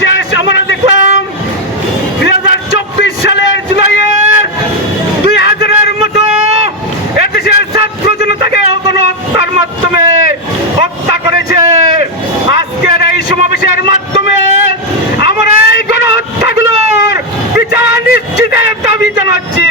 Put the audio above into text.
ইতিহাস আমরা দেখলাম, দুই হাজার চব্বিশ সালের জুলাইয়ের দুই হাজারের মতো এদেশের ছাত্র জনতাকে গণহত্যার মাধ্যমে হত্যা করেছে। আজকের এই সমাবেশের মাধ্যমে আমরা এই গণহত্যাগুলোর বিচার নিশ্চিতের দাবি জানাচ্ছি।